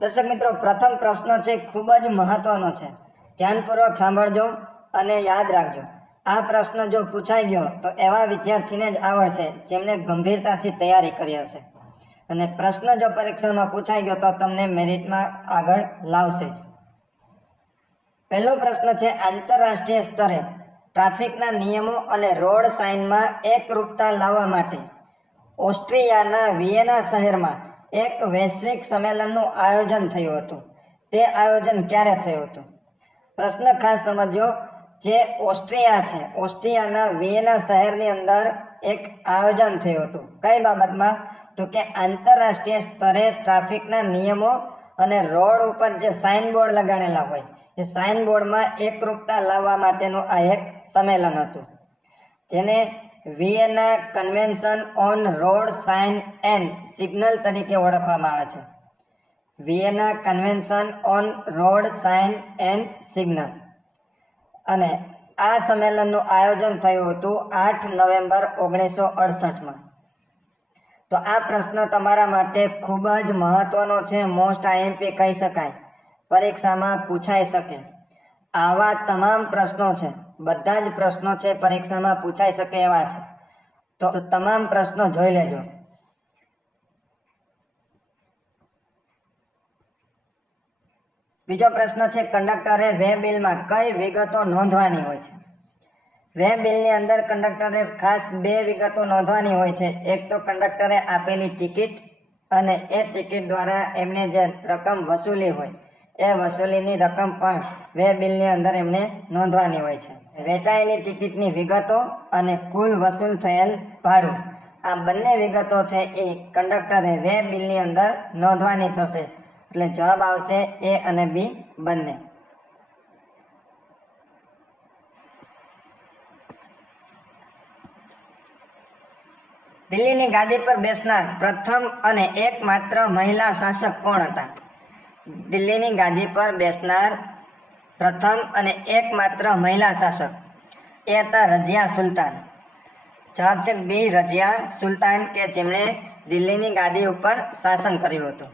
દર્શક મિત્રો, પ્રથમ પ્રશ્ન છે ખૂબ જ મહત્વનો છે, ધ્યાનપૂર્વક સાંભળજો અને યાદ રાખજો। આ પ્રશ્ન જો પૂછાઈ ગયો તો એવા વિદ્યાર્થીને જ આવડશે જેમને ગંભીરતાથી તૈયારી કરી હશે, અને પ્રશ્ન જો પરીક્ષામાં પૂછાઈ ગયો તો તમને મેરિટમાં આગળ લાવશે જ। પહેલો પ્રશ્ન છે, આંતરરાષ્ટ્રીય સ્તરે ટ્રાફિકના નિયમો અને રોડ સાઇનમાં એકરૂપતા લાવવા માટે ઓસ્ટ્રિયાના વિયેના શહેરમાં એક વૈશ્વિક સંમેલનનું આયોજન થયું હતું। તે આયોજન ક્યારે થયું હતું? પ્રશ્ન ખાસ સમજો। જે ઓસ્ટ્રિયા છે, ઓસ્ટ્રિયાના વિયેના શહેરની અંદર એક આયોજન થયું હતું। કઈ બાબતમાં? તો કે આંતરરાષ્ટ્રીય સ્તરે ટ્રાફિકના નિયમો અને રોડ ઉપર જે સાઇન બોર્ડ લગાડેલા હોય એ સાઇન બોર્ડમાં એકરૂપતા લાવવા માટેનું આ એક સંમેલન હતું, જેને Vienna convention on road sign and signal તરીકે ઓળખવામાં આવે છે। Vienna convention on road sign and signal, અને આ સંમેલનનું આયોજન થયું હતું 8 નવેમ્બર 1968માં। તો આ પ્રશ્ન તમારા માટે ખૂબ જ મહત્વનો છે, મોસ્ટ આઈએમપી કહી શકાય, પરીક્ષામાં પૂછાઈ શકે। આવા તમામ પ્રશ્નો છે, બધા જ પ્રશ્નો છે પરીક્ષામાં પૂછાઈ શકે એવા છે, તો તમામ પ્રશ્નો જોઈ લેજો। બીજો પ્રશ્ન છે, કંડક્ટરે વે બિલમાં કઈ વિગતો નોંધવાની હોય છે? વે બિલની અંદર કંડક્ટરે ખાસ 2 વિગતો નોંધવાની હોય છે। એક તો કંડક્ટરે આપેલી ટિકિટ, અને એ ટિકિટ દ્વારા એમને જે રકમ વસૂલી હોય એ વસૂલીની રકમ પણ વે બિલની અંદર એમને નોંધવાની હોય છે। વેચાયેલી ટિકિટની વિગતો અને કુલ વસૂલ થયેલ ભાડું, આ બંને વિગતો છે એ કંડક્ટરે વે બિલની અંદર નોંધવાની થશે। એટલે જવાબ આવશે એ અને બી બંને। દિલ્હીની ગાદી પર બેસનાર પ્રથમ અને એકમાત્ર મહિલા શાસક કોણ હતા? દિલ્હીની ગાદી પર બેસનાર પ્રથમ અને એકમાત્ર મહિલા શાસક એ હતા રઝિયા સુલતાન। જવાબ છે બી, રઝિયા સુલતાન, કે જેમણે દિલ્હીની ગાદી ઉપર શાસન કર્યું હતું।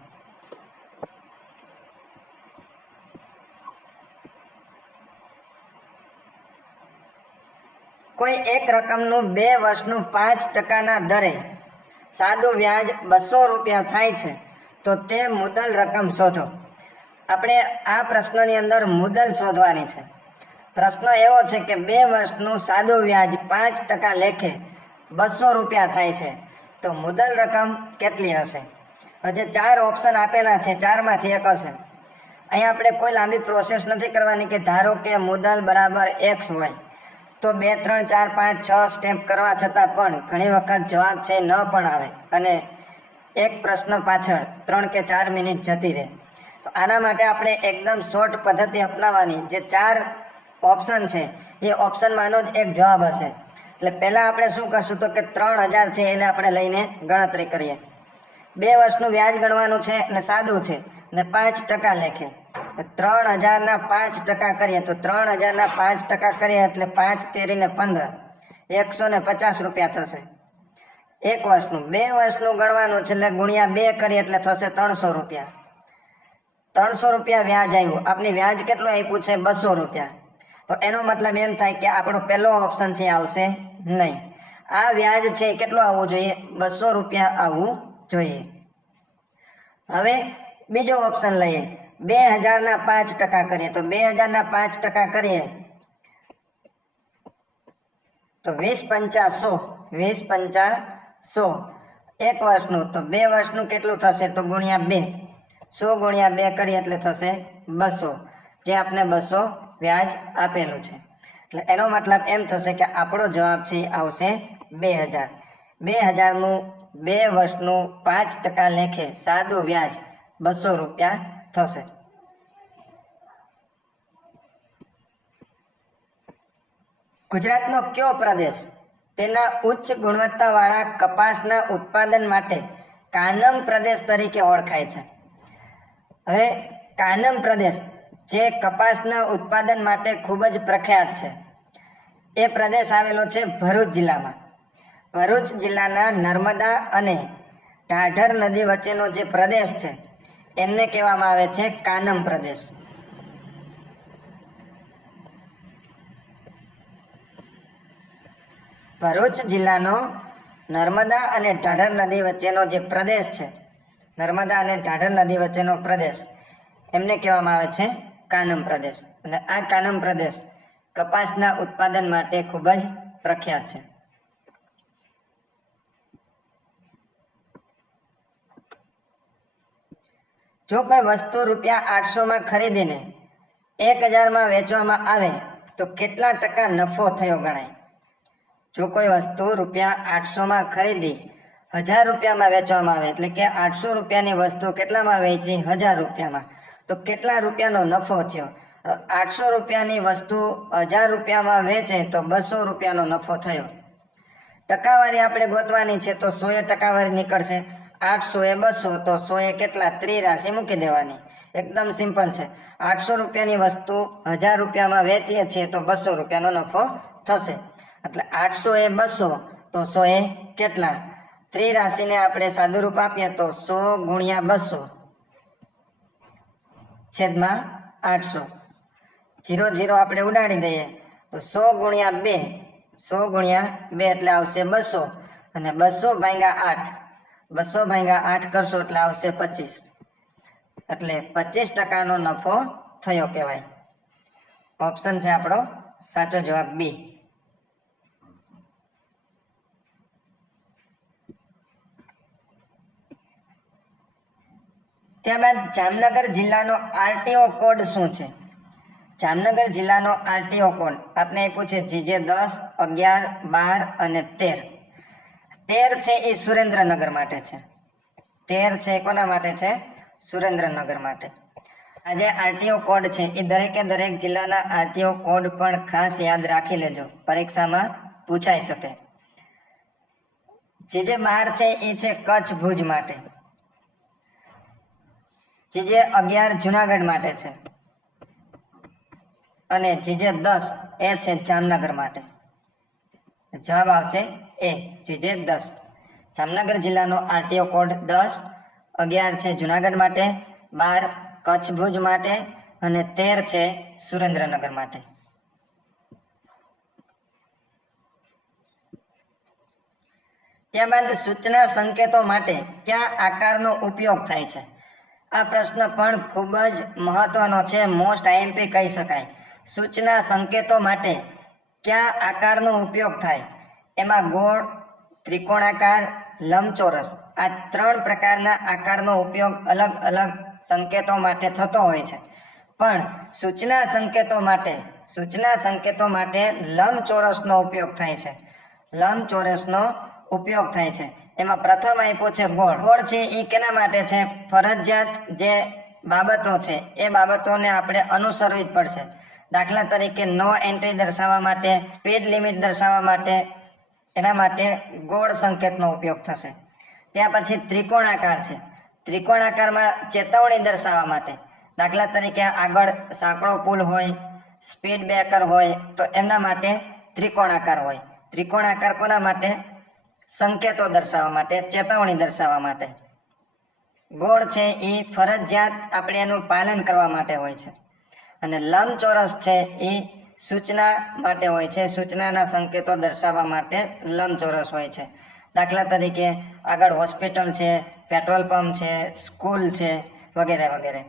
કોઈ એક રકમનું 2 વર્ષનું 5% દરે સાદું વ્યાજ 200 રૂપિયા થાય છે તો તે મુદ્દલ રકમ શોધો। આપણે આ પ્રશ્નની અંદર મુદ્દલ શોધવાની છે। પ્રશ્ન એવો છે કે 2 વર્ષનું સાદું વ્યાજ 5% લેખે 200 રૂપિયા થાય છે, તો મુદ્દલ રકમ કેટલી હશે? હજી 4 ઓપ્શન આપેલા છે, 4માંથી એક હશે। અહીંયા આપણે કોઈ લાંબી પ્રોસેસ નથી કરવાની કે ધારો કે મુદ્દલ બરાબર x હોય તો 2, 3, 4, 5, 6 સ્ટેપ કરવા છતાં પણ ઘણી વખત જવાબ છે ન પણ આવે, અને એક પ્રશ્ન પાછળ 3 કે 4 મિનિટ જતી રહે। તો આના માટે આપણે એકદમ શોર્ટ પદ્ધતિ અપનાવવાની। જે 4 ઓપ્શન છે એ ઓપ્શનમાંનો જ એક જવાબ હશે। એટલે પહેલાં આપણે શું કરશું તો કે 3000 છે એને આપણે લઈને ગણતરી કરીએ। 2 વર્ષનું વ્યાજ ગણવાનું છે અને સાદું છે, અને 5% લેખે 3000ના 5% કરીએ તો 3000ના 5% કરીએ એટલે 5 તેરીને 15, 150 રૂપિયા થશે 1 વર્ષનું। 2 વર્ષનું ગણવાનું છે એટલે ગુણ્યા 2 કરીએ એટલે થશે 300 રૂપિયા। 300 રૂપિયા વ્યાજ આવ્યું, આપની વ્યાજ કેટલું આપ્યું છે? 200 રૂપિયા। તો એનો મતલબ એમ થાય કે આપણો પહેલો ઓપ્શન છે આવશે નહીં। આ વ્યાજ છે કેટલું આવવું જોઈએ? 200 રૂપિયા આવવું જોઈએ। હવે બીજો ઓપ્શન લઈએ, 2000ના 5% કરીએ તો 2000ના 5% કરીએ તો 20 પંચા 100, 20 પંચા 100 1 વર્ષનું। તો 2 વર્ષનું કેટલું થશે? તો ગુણ્યા 2, 100 ગુણ્યા 2 કરીએ એટલે થશે 200, જે આપણે 200 વ્યાજ આપેલું છે। એટલે એનો મતલબ એમ થશે કે આપણો જવાબ છે આવશે 2000। 2000નું 2 વર્ષનું 5% લેખે સાદું વ્યાજ 200 રૂપિયા થશે। ગુજરાતનો કયો પ્રદેશ તેના ઉચ્ચ ગુણવત્તાવાળા કપાસના ઉત્પાદન માટે કાનમ પ્રદેશ તરીકે ઓળખાય છે? હવે કાનમ પ્રદેશ જે કપાસના ઉત્પાદન માટે ખૂબ જ પ્રખ્યાત છે, એ પ્રદેશ આવેલો છે ભરૂચ જિલ્લામાં। ભરૂચ જિલ્લાના નર્મદા અને ઢાઢર નદી વચ્ચેનો જે પ્રદેશ છે એમને કહેવામાં આવે છે કાનમ પ્રદેશ. ભરૂચ જિલ્લાનો નર્મદા અને ઢાઢર નદી વચ્ચેનો જે પ્રદેશ છે, નર્મદા અને ઢાઢર નદી વચ્ચેનો પ્રદેશ, એમને કહેવામાં આવે છે કાનમ પ્રદેશ. અને આ કાનમ પ્રદેશ કપાસના ઉત્પાદન માટે ખૂબ જ પ્રખ્યાત છે. જો કોઈ વસ્તુ ₹800 ખરીદીને 1000 વેચવામાં આવે તો કેટલા ટકા નફો થયો ગણાય? જો કોઈ વસ્તુ ₹800 ખરીદી ₹1000 વેચવામાં આવે, એટલે કે ₹800 વસ્તુ કેટલામાં વેચી? ₹1000, તો કેટલા રૂપિયાનો નફો થયો? ₹800 વસ્તુ ₹1000 વેચે તો ₹200 નફો થયો. ટકાવારી આપણે ગોતવાની છે તો 100 ટકાવારી નીકળશે. 800 એ 200, તો 100 એ કેટલા? ત્રિરાશી મૂકી દેવાની. એકદમ સિમ્પલ છે. ₹800 વસ્તુ ₹1000 વેચીએ છીએ તો ₹200 નફો થશે. એટલે 800 એ 200, તો 100 એ કેટલા? ત્રિરાશીને આપણે સાદુરૂપ આપીએ તો 100 × 200 છેદમાં 800. 0 0 આપણે ઉડાડી દઈએ તો 100 × 2, 100 × 2 એટલે આવશે 200, અને 200 ભાગ્યા 8, 200 ભાગ્યા 8 કરશો એટલે આવશે 25. એટલે 25% નફો થયો કહેવાય. ઓપ્શન છે આપણો સાચો જવાબ બી. ત્યારબાદ જામનગર જિલ્લાનો આરટીઓ કોડ શું છે? જામનગર જિલ્લાનો આરટીઓ કોડ આપણે આપ્યું છે GJ10, 11, 12 અને 13. 13 છે એ સુરેન્દ્રનગર માટે છે. 13 છે કોના માટે છે? સુરેન્દ્રનગર માટે. આ જે આરટીઓ કોડ છે એ દરેકે દરેક જિલ્લાના આરટીઓ કોડ પણ ખાસ યાદ રાખી લેજો, પરીક્ષામાં પૂછાઈ શકે. GJ12 છે એ છે કચ્છ ભુજ માટે. GJ11 જુનાગઢ માટે છે, અને GJ10 એ છે જામનગર માટે. જવાબ આવશે એ, GJ10. જામનગર જિલ્લાનો આરટીઓ કોડ 10, 11 છે જુનાગઢ માટે, 12 કચ્છ ભુજ માટે અને 13 છે સુરેન્દ્રનગર માટે. ત્યારબાદ સૂચના સંકેતો માટે કયા આકારનો ઉપયોગ થાય છે? આ પ્રશ્ન પણ ખૂબ જ મહત્વનો છે, મોસ્ટ આઈએમપી કહી શકાય. સૂચના સંકેતો માટે કયા આકારનો ઉપયોગ થાય? એમાં ગોળ, ત્રિકોણાકાર, લંબચોરસ, આ 3 પ્રકારના આકારનો ઉપયોગ અલગ અલગ સંકેતો માટે થતો હોય છે. પણ સૂચના સંકેતો માટે લંબચોરસનો ઉપયોગ થાય છે. લંબચોરસનો ઉપયોગ થાય છે. એમાં પ્રથમ આપ્યો છે ગોળ. ગોળ છે એ કેના માટે છે? ફરજિયાત જે બાબતો છે એ બાબતોને આપણે અનુસરવી જ પડશે. દાખલા તરીકે નો એન્ટ્રી દર્શાવવા માટે, સ્પીડ લિમિટ દર્શાવવા માટે, એના માટે ગોળ સંકેતનો ઉપયોગ થશે. ત્યાં પછી ત્રિકોણાકાર છે. ત્રિકોણાકારમાં ચેતવણી દર્શાવવા માટે, દાખલા તરીકે આગળ સાંકડો પુલ હોય, સ્પીડ બ્રેકર હોય, તો એમના માટે ત્રિકોણાકાર હોય. ત્રિકોણાકાર કોના માટે? સંકેતો દર્શાવવા માટે, ચેતવણી દર્શાવવા માટે. ગોળ છે એ ફરજિયાત આપણે એનું પાલન કરવા માટે હોય છે. અને લંબચોરસ છે એ સૂચના માટે હોય છે. સૂચનાના સંકેતો દર્શાવવા માટે લંબચોરસ હોય છે. દાખલા તરીકે આગળ હોસ્પિટલ છે, પેટ્રોલ પંપ છે, સ્કૂલ છે, વગેરે વગેરે.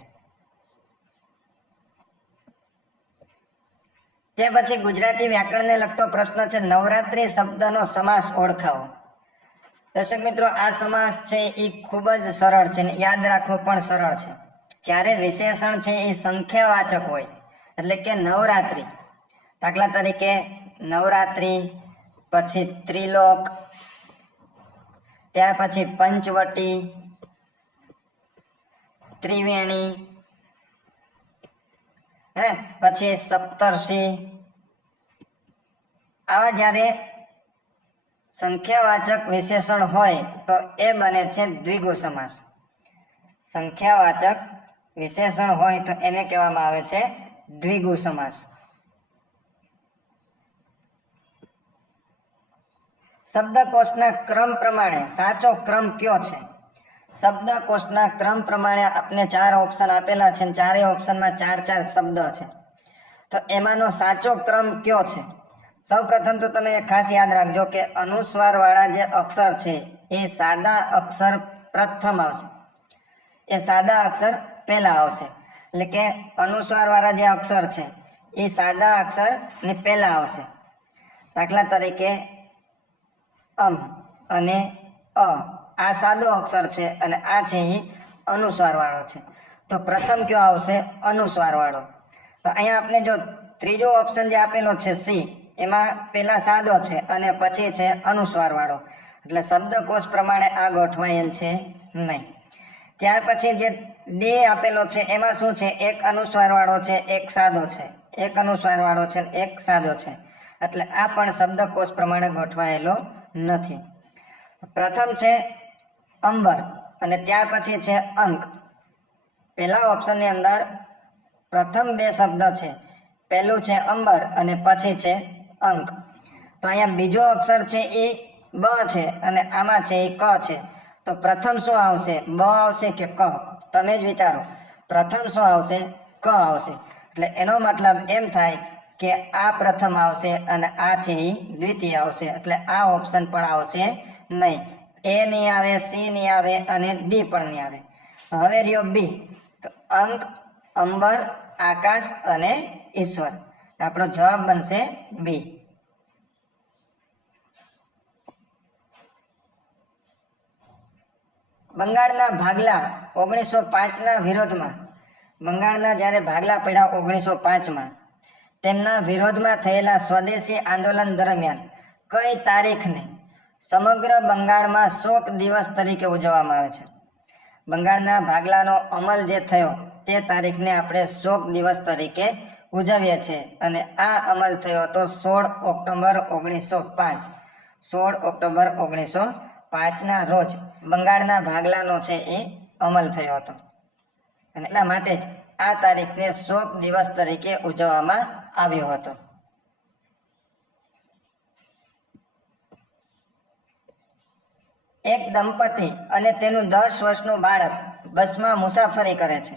તે પછી ગુજરાતી વ્યાકરણને લગતો પ્રશ્ન છે, નવરાત્રી શબ્દનો સમાસ ઓળખાવો. દર્શક મિત્રો, આ સમાસ છે એ ખૂબ જ સરળ છે અને યાદ રાખવો પણ સરળ છે. જ્યારે વિશેષણ છે એ સંખ્યાવાચક હોય, એટલે કે નવરાત્રી, દાખલા તરીકે નવરાત્રી, પછી ત્રિલોક, ત્યાર પછી પંચવટી, ત્રિવેણી, પછી સપ્તર્ષિ, આવા જ્યારે સંખ્યાવાચક વિશેષણ હોય તો એ બને છે દ્વિગુ સમાસ. સંખ્યાવાચક વિશેષણ હોય તો એને કહેવામાં આવે છે દ્વિગુ સમાસ. શબ્દકોશના ક્રમ પ્રમાણે સાચો ક્રમ કયો છે? શબ્દકોશના ક્રમ પ્રમાણે આપને 4 ઓપ્શન આપેલા છે, ચારેય ઓપ્શનમાં 4 શબ્દ છે. તો એમાંનો સાચો ક્રમ કયો છે? સૌ પ્રથમ તો તમે ખાસ યાદ રાખજો કે અનુસ્વાર વાળા જે અક્ષર છે એ સાદા અક્ષર પ્રથમ આવશે, એ સાદા અક્ષર પહેલા આવશે. એટલે કે અનુસ્વાર વાળા જે અક્ષર છે એ સાદા અક્ષર ને પહેલા આવશે. દાખલા તરીકે અને આ સાદો અક્ષર છે અને આ છે એ અનુસ્વાર વાળો છે. તો પ્રથમ કયો આવશે? અનુસ્વાર વાળો. તો અહીંયા આપણે જો ત્રીજો ઓપ્શન જે આપેલો છે સી, એમાં પહેલા સાદો છે અને પછી છે અનુસ્વાર વાળો, એટલે શબ્દકોશ પ્રમાણે આ ગોઠવાયેલ છે નહીં. ત્યાર પછી જે ડી આપેલો છે એમાં શું છે? એક અનુસ્વાર વાળો છે, એક સાદો છે, એક અનુસ્વાર વાળો છે, એક સાદો છે, એટલે આ પણ શબ્દકોશ પ્રમાણે ગોઠવાયેલો નથી. પ્રથમ છે અંબર અને ત્યાર પછી છે અંક. પહેલા ઓપ્શનની અંદર પ્રથમ 2 શબ્દ છે, પહેલું છે અંબર અને પછી છે અંક. તો અહીંયા બીજો અક્ષર છે એ બ છે અને આમાં છે એ ક છે. તો પ્રથમ શું આવશે? બ આવશે કે ક? તમે જ વિચારો. પ્રથમ શું આવશે? ક આવશે. એટલે એનો મતલબ એમ થાય કે આ પ્રથમ આવશે અને આ છે એ દ્વિતીય આવશે, એટલે આ ઓપ્શન પણ આવશે નહીં. એ નહીં આવે, સી નહીં આવે અને ડી પણ નહીં આવે. હવે રહ્યો બી. તો અંક, અંબર, આકાશ અને ઈશ્વર. આપણો જવાબ બનશે બી. બંગાળના ભાગલા 1905ના વિરોધમાં, બંગાળના જ્યારે ભાગલા પડ્યા 1905માં, તેમના વિરોધમાં થયેલા સ્વદેશી આંદોલન દરમિયાન કઈ તારીખને સમગ્ર બંગાળમાં શોક દિવસ તરીકે ઉજવવામાં આવે છે? બંગાળના ભાગલાનો અમલ જે થયો તે તારીખને આપણે શોક દિવસ તરીકે ઉજવીએ છીએ અને આ અમલ થયો હતો 16 ઓક્ટોબર 1905. 16 ઓક્ટોબર 1905ના રોજ બંગાળના ભાગલાનો છે એ અમલ થયો હતો અને એટલા માટે જ આ તારીખને શોક દિવસ તરીકે ઉજવવામાં આવ્યો હતો. એક દંપતી અને તેનું 10 વર્ષનું બાળક બસમાં મુસાફરી કરે છે.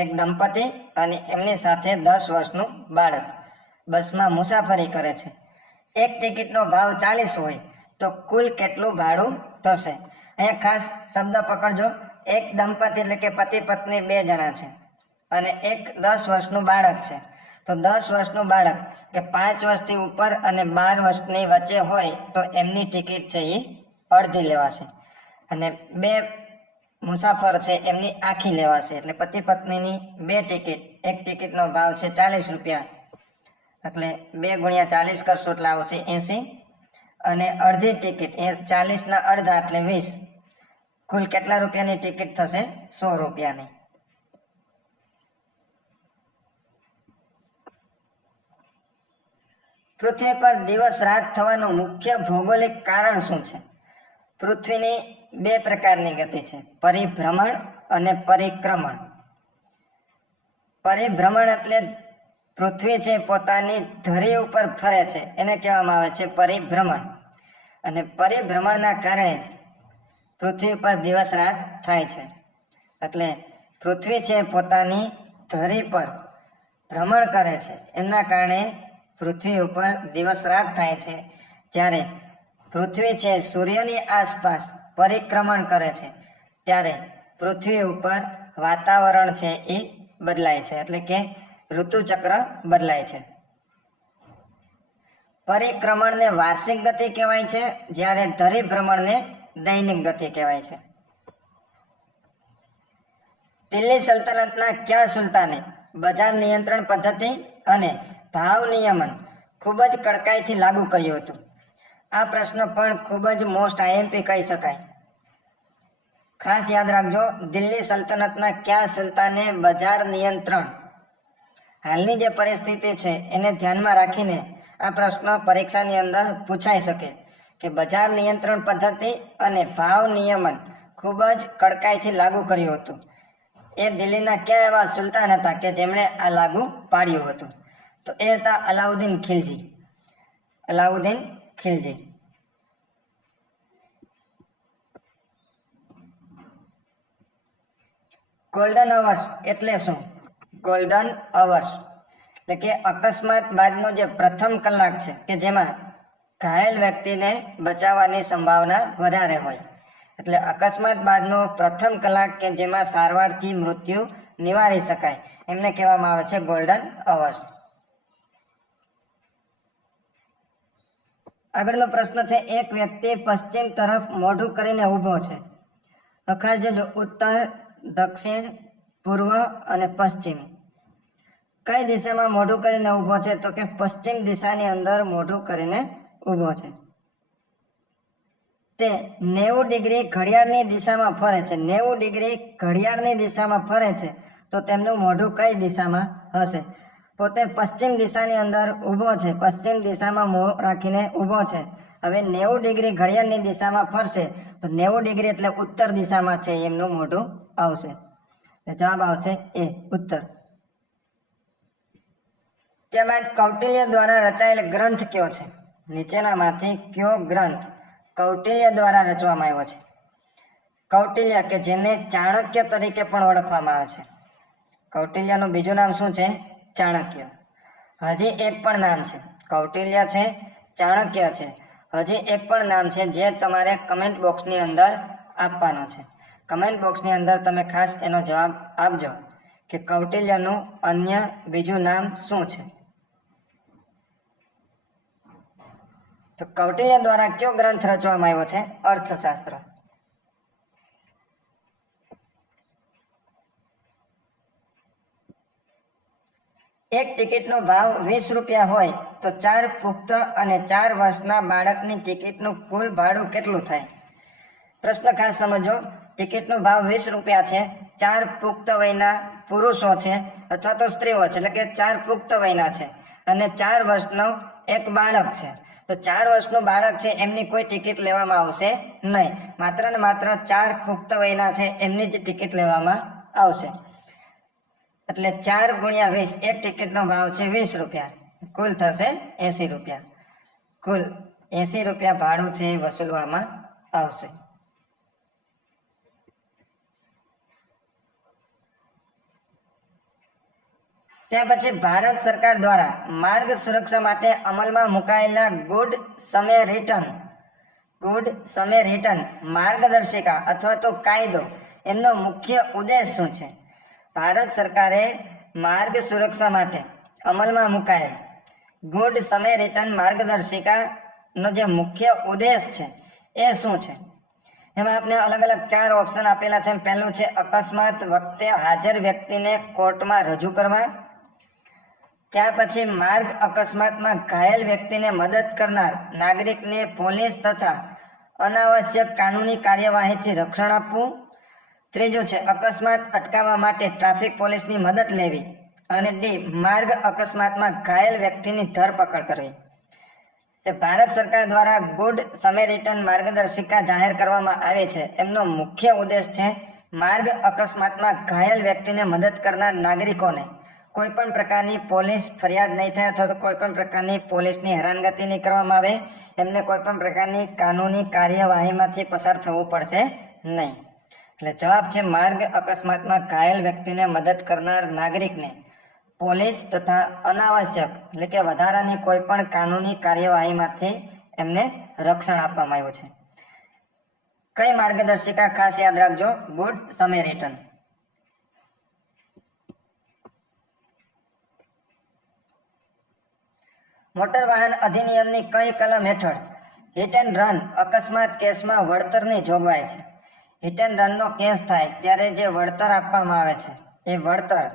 એક દંપતી અને એમની સાથે 10 વર્ષનું બાળક બસમાં મુસાફરી કરે છે. એક ટિકિટનો ભાવ 40 હોય તો કુલ કેટલું ભાડું થશે? અહીંયા ખાસ શબ્દ પકડજો. એક દંપતી એટલે કે પતિ પત્ની 2 જણા છે અને એક 10 વર્ષનું બાળક છે. તો 10 વર્ષનું બાળક કે 5 વર્ષથી ઉપર અને 12 વર્ષની વચ્ચે હોય તો એમની ટિકિટ છે એ અડધી લેવાશે અને 2 મુસાફર છે એમની આખી લેવાશે. એટલે પતિ પત્નીની 2 ટિકિટ, એક ટિકિટનો ભાવ છે 40 રૂપિયા, એટલે 2 ગુણ્યા 40 કરશો એટલે આવશે 80 અને અડધી ટિકિટ એ 40ના અડધા એટલે 20. કુલ કેટલા રૂપિયાની ટિકિટ થશે? 100 રૂપિયાની. પૃથ્વી પર દિવસ રાત થવાનું મુખ્ય ભૌગોલિક કારણ શું છે? પૃથ્વીની 2 પ્રકારની ગતિ છે, પરિભ્રમણ અને પરિક્રમણ. પરિભ્રમણ એટલે પૃથ્વી છે પોતાની ધરી ઉપર ફરે છે, એને કહેવામાં આવે છે પરિભ્રમણ. અને પરિભ્રમણના કારણે જ પૃથ્વી પર દિવસ રાત થાય છે. એટલે પૃથ્વી છે પોતાની ધરી પર ભ્રમણ કરે છે, એમના કારણે પૃથ્વી ઉપર દિવસ રાત થાય છે. જ્યારે પૃથ્વી છે સૂર્યની આસપાસ પરિક્રમણ કરે છે ત્યારે પૃથ્વી ઉપર વાતાવરણ છે એ બદલાય છે, એટલે કે ઋતુચક્ર બદલાય છે. પરિક્રમણને વાર્ષિક ગતિ કહેવાય છે, જ્યારે ધરીભ્રમણને દૈનિક ગતિ કહેવાય છે. દિલ્હી સલ્તનતના કયા સુલતાને બજાર નિયંત્રણ પદ્ધતિ અને ભાવ નિયમન ખૂબ જ કડકાઈથી લાગુ કર્યું હતું? આ પ્રશ્ન પણ ખૂબ જ મોસ્ટ આઈએમપી કહી શકાય. ખાસ યાદ રાખજો, દિલ્હી સલ્તનતના કયા સુલતાને બજાર નિયંત્રણ, હાલની જે પરિસ્થિતિ છે એને ધ્યાનમાં રાખીને આ પ્રશ્ન પરીક્ષાની અંદર પૂછાઈ શકે કે બજાર નિયંત્રણ પદ્ધતિ અને ભાવ નિયમન ખૂબ જ કડકાઈથી લાગુ કર્યું હતું. એ દિલ્હીના કયા એવા સુલતાન હતા કે જેમણે આ લાગુ પાડ્યું હતું? તો એ હતા અલાઉદ્દીન ખિલજી. અલાઉદ્દીન ખિલજી. ગોલ્ડન અવર્સ એટલે શું? ગોલ્ડન અવર્સ એટલે કે અકસ્માત બાદનો જે પ્રથમ કલાક છે કે જેમાં ઘાયલ વ્યક્તિને બચાવવાની સંભાવના વધારે હોય, એટલે અકસ્માત બાદનો પ્રથમ કલાક કે જેમાં સારવારથી મૃત્યુ નિવારી શકાય એમને કહેવામાં આવે છે ગોલ્ડન અવર્સ. આગળનો પ્રશ્ન છે, એક વ્યક્તિ પશ્ચિમ તરફ મોઢું કરીને ઊભો છે. અખાજો ઉત્તર, દક્ષિણ, પૂર્વ અને પશ્ચિમ. કઈ દિશામાં મોઢું કરીને ઊભો છે? તો કે પશ્ચિમ દિશાની અંદર મોઢું કરીને ઊભો છે. તે 90 ડિગ્રી ઘડિયાળની દિશામાં ફરે છે. 90 ડિગ્રી ઘડિયાળની દિશામાં ફરે છે તો તેમનું મોઢું કઈ દિશામાં હશે? પોતે પશ્ચિમ દિશાની અંદર ઊભો છે, પશ્ચિમ દિશામાં મોં રાખીને ઊભો છે. હવે 90 ડિગ્રી ઘડિયાળની દિશામાં ફરશે તો 90 ડિગ્રી એટલે ઉત્તર દિશામાં છે એમનું મોઢું આવશે. જવાબ આવશે એ, ઉત્તર. ત્યારબાદ કૌટિલ્ય દ્વારા રચાયેલ ગ્રંથ કયો છે? નીચેનામાંથી કયો ગ્રંથ કૌટિલ્ય દ્વારા રચવામાં આવ્યો છે? કૌટિલ્ય કે જેને ચાણક્ય તરીકે પણ ઓળખવામાં આવે છે. કૌટિલ્યનું બીજું નામ શું છે? ચાણક્ય. હજી એક પણ નામ છે. કૌટિલ્ય છે, ચાણક્ય છે, હજી એક પણ નામ છે જે તમારે કમેન્ટ બોક્સની અંદર આપવાનું છે. કમેન્ટ બોક્સની અંદર તમે ખાસ એનો જવાબ આપજો કે કૌટિલ્યનું અન્ય બીજું નામ શું છે. તો કૌટિલ્ય દ્વારા કયો ગ્રંથ રચવામાં આવ્યો છે? અર્થશાસ્ત્ર. એક ટિકિટનો ભાવ 20 રૂપિયા હોય તો 4 પુખ્ત અને 4 વર્ષના બાળકની ટિકિટનું કુલ ભાડું કેટલું થાય? પ્રશ્ન ખાસ સમજો. ટિકિટનો ભાવ 20 રૂપિયા છે, 4 પુખ્ત વયના પુરુષો છે અથવા તો સ્ત્રીઓ છે, એટલે કે 4 પુખ્ત વયના છે અને 4 વર્ષનો એક બાળક છે. તો 4 વર્ષનું બાળક છે એમની કોઈ ટિકિટ લેવામાં આવશે નહીં. માત્ર ને માત્ર 4 પુખ્ત વયના છે એમની જ ટિકિટ લેવામાં આવશે. એટલે 4 ગુણ્યા 20, એક ટિકિટનો ભાવ છે 20 રૂપિયા, કુલ થશે 80 રૂપિયા. કુલ 80 રૂપિયા ભાડું છે એ વસૂલવામાં આવશે. ત્યાર પછી ભારત સરકાર દ્વારા માર્ગ સુરક્ષા માટે અમલમાં મુકાયેલા ગુડ સમેરિટન માર્ગદર્શિકા અથવા તો કાયદો એમનો મુખ્ય ઉદ્દેશ શું છે? ભારત સરકારે માર્ગ સુરક્ષા માટે અમલમાં મુકાયેલ ગુડ સમેરિટન માર્ગદર્શિકાનો જે મુખ્ય ઉદ્દેશ છે એ શું છે? એમાં આપણે અલગ અલગ 4 ઓપ્શન આપેલા છે. પહેલું છે અકસ્માત વખતે હાજર વ્યક્તિને કોર્ટમાં રજૂ કરવા. ત્યાર પછી માર્ગ અકસ્માતમાં ઘાયલ વ્યક્તિને મદદ કરનાર નાગરિકને પોલીસ તથા અનાવશ્યક કાનૂની કાર્યવાહીથી રક્ષણ આપવું. ત્રીજું છે અકસ્માત અટકાવવા માટે ટ્રાફિક પોલીસની મદદ લેવી. અને ડી, માર્ગ અકસ્માતમાં ઘાયલ વ્યક્તિની ધરપકડ કરવી. તે ભારત સરકાર દ્વારા ગુડ સમેરિટન માર્ગદર્શિકા જાહેર કરવામાં આવી છે. એમનો મુખ્ય ઉદ્દેશ છે માર્ગ અકસ્માતમાં ઘાયલ વ્યક્તિને મદદ કરનાર નાગરિકોને કોઈ પણ પ્રકારની પોલીસ ફરિયાદ નહીં થાય અથવા તો કોઈ પણ પ્રકારની પોલીસની હેરાનગતિ નહીં કરવામાં આવે, એમને કોઈ પણ પ્રકારની કાનૂની કાર્યવાહીમાંથી પસાર થવું પડશે નહીં. એટલે જવાબ છે માર્ગ અકસ્માતમાં ઘાયલ વ્યક્તિને મદદ કરનાર નાગરિકને પોલીસ તથા અનાવશ્યક એટલે કે વધારાની કોઈ પણ કાનૂની કાર્યવાહીમાંથી એમને રક્ષણ આપવામાં આવ્યું છે. કઈ માર્ગદર્શિકા ખાસ યાદ રાખજો? ગુડ સમેરિટન. મોટર વાહન અધિનિયમની કઈ કલમ હેઠળ હિટ એન્ડ રન અકસ્માત કેસમાં વળતરની જોગવાઈ છે? હિટ એન્ડ રનનો કેસ થાય ત્યારે જે વળતર આપવામાં આવે છે એ વળતર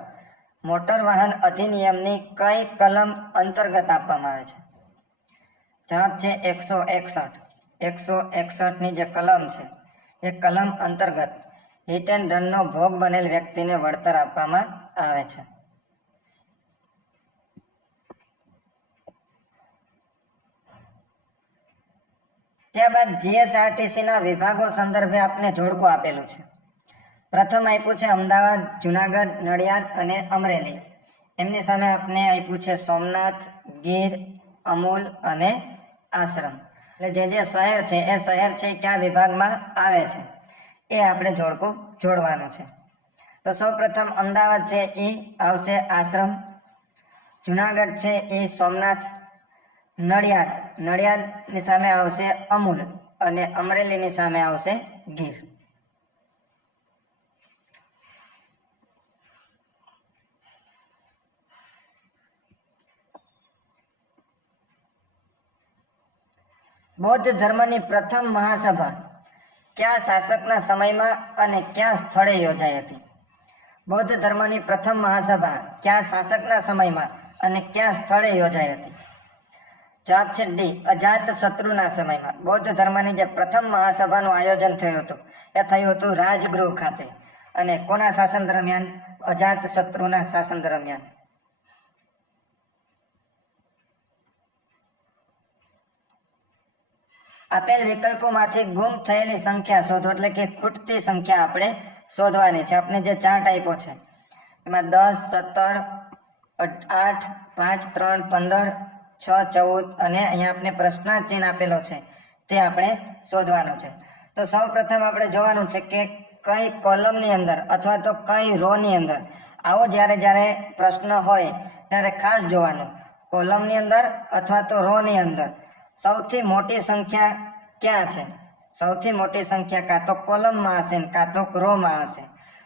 મોટર વાહન અધિનિયમની કઈ કલમ અંતર્ગત આપવામાં આવે છે? જવાબ છે 161. 161ની જે કલમ છે એ કલમ અંતર્ગત હિટ એન્ડ રનનો ભોગ બનેલ વ્યક્તિને વળતર આપવામાં આવે છે. ત્યારબાદ જીએસઆરટીસીના વિભાગો સંદર્ભે આપને જોડકું આપેલું છે. પ્રથમ આપ્યું છે અમદાવાદ, જુનાગઢ, નડિયાદ અને અમરેલી. એમની સામે આપને આપ્યું છે સોમનાથ, ગીર, અમૂલ અને આશ્રમ. એટલે જે શહેર છે એ શહેર છે કયા વિભાગમાં આવે છે એ આપણે જોડકું જોડવાનું છે. તો સૌપ્રથમ અમદાવાદ છે એ આવશે આશ્રમ, જુનાગઢ છે એ સોમનાથ, નડિયાદની સામે આવશે અમૂલ અને અમરેલીની સામે આવશે ગીર. બૌદ્ધ ધર્મની પ્રથમ મહાસભા કયા શાસકના સમયમાં અને કયા સ્થળે યોજાઈ હતી? બૌદ્ધ ધર્મની પ્રથમ મહાસભા કયા શાસકના સમયમાં અને કયા સ્થળે યોજાઈ હતી? જવાબ છે ડી, અજાતશત્રુના સમયમાં. બૌદ્ધ ધર્મની જે પ્રથમ મહાસભાનું આયોજન થયું હતું એ થયું હતું રાજગૃહ ખાતે. અને કોના શાસન દરમિયાન? અજાતશત્રુના શાસન દરમિયાન. આપેલ વિકલ્પોમાંથી ગુમ થયેલી સંખ્યા શોધો, એટલે કે ખૂટતી સંખ્યા આપણે શોધવાની છે. આપણે જે ચાર્ટ આપ્યો છે એમાં 10, 17, 8, 5, 3, 15, 6, 14 અને અહીંયા આપણે પ્રશ્નાર્થ ચિહ્ન આપેલો છે તે આપણે શોધવાનું છે. તો સૌ પ્રથમ આપણે જોવાનું છે કે કઈ કોલમની અંદર અથવા તો કઈ રો ની અંદર આવો જ્યારે પ્રશ્ન હોય ત્યારે ખાસ જોવાનું, કોલમની અંદર અથવા તો રો ની અંદર સૌથી મોટી સંખ્યા ક્યાં છે? સૌથી મોટી સંખ્યા કાં તો કોલમમાં હશે કાં તો રોમાં હશે.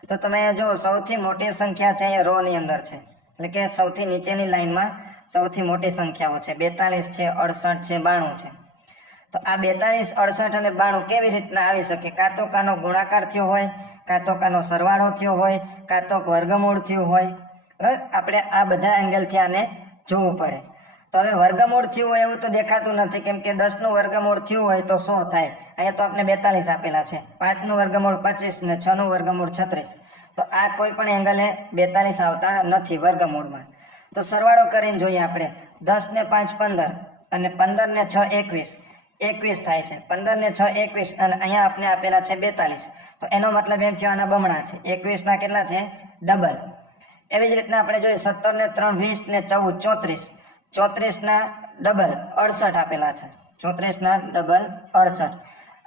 તો તમે જો સૌથી મોટી સંખ્યા છે એ રો ની અંદર છે, એટલે કે સૌથી નીચેની લાઈનમાં સૌથી મોટી સંખ્યાઓ છે. 42 છે, 68 છે, 92 છે. તો આ 42, 68 અને 92 કેવી રીતના આવી શકે? કાં તો કાનો ગુણાકાર થયો હોય, કાં તો કાનો સરવાળો થયો હોય, કાં તો વર્ગમૂળ થયું હોય. બરાબર, આપણે આ બધા એંગલથી આને જોવું પડે. તો હવે વર્ગમૂળ થયું હોય એવું તો દેખાતું નથી, કેમ કે 10 નું વર્ગમૂળ થયું હોય તો 100 થાય. અહીંયા તો આપણે 42 આપેલા છે. 5 નું વર્ગમૂળ 25 ને 6 નું વર્ગમૂળ 36. તો આ કોઈ પણ એંગલે 42 આવતા નથી વર્ગમૂળમાં. તો સરવાળો કરીને જોઈએ આપણે. 10 ને 5 15 અને 15 ને 6 21. 21 થાય છે. 15 ને 6 21 અને અહીંયા આપણે આપેલા છે 42. તો એનો મતલબ એમ થયો આના બમણા છે. 21 ના કેટલા છે? ડબલ. એવી જ રીતના આપણે જોઈએ 17 ને 3 20 ને 14 34. 34 ના ડબલ 68 આપેલા છે. 34 ના ડબલ 68.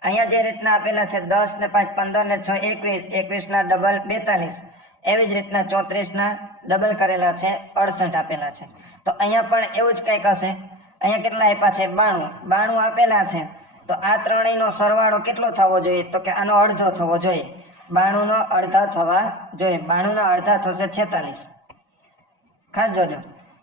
અહીંયા જે રીતના આપેલા છે 10 ને 5 15 ને 6 21. 21 ના ડબલ 42. એવી જ રીતના 34 ના ડબલ કરેલા છે 68 આપેલા છે. તો અહીંયા પણ એવું જ કંઈક હશે. અહીંયા કેટલા આપ્યા છે? 92 આપેલા છે. તો આ ત્રણેયનો સરવાળો કેટલો થવો જોઈએ? તો કે આનો અડધો થવો જોઈએ. 92 નો અડધા થવા જોઈએ. 92 ના અડધા થશે 46. ખાસ જોજો,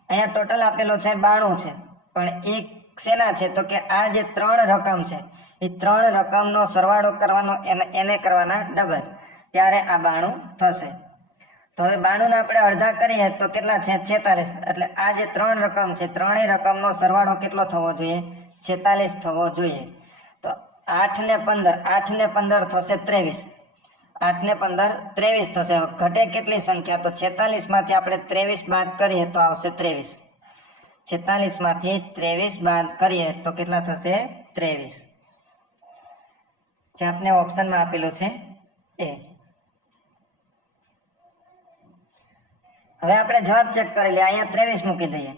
અહીંયા ટોટલ આપેલો છે 92 છે, પણ એક શેના છે? તો કે આ જે 3 રકમ છે એ 3 રકમનો સરવાળો કરવાનો, એને કરવાના ડબલ, ત્યારે આ 92 થશે. તો હવે 92 ના આપણે અડધા કરીએ તો કેટલા છે? 46. એટલે આ જે 3 રકમ છે, ત્રણેય રકમનો સરવાળો કેટલો થવો જોઈએ? 46 થવો જોઈએ. તો 8 ને 15, 8 ને 15 થશે 23. 8 ને 15 23 થશે. ઘટે કેટલી સંખ્યા? તો 46 માંથી આપણે 23 બાદ કરીએ તો આવશે 23. 46 માંથી 23 બાદ કરીએ તો કેટલા થશે? 23. જે આપણે ઓપ્શનમાં આપેલું છે એ. હવે આપણે જવાબ ચેક કરી લઈએ. અહીંયા 23 મૂકી દઈએ.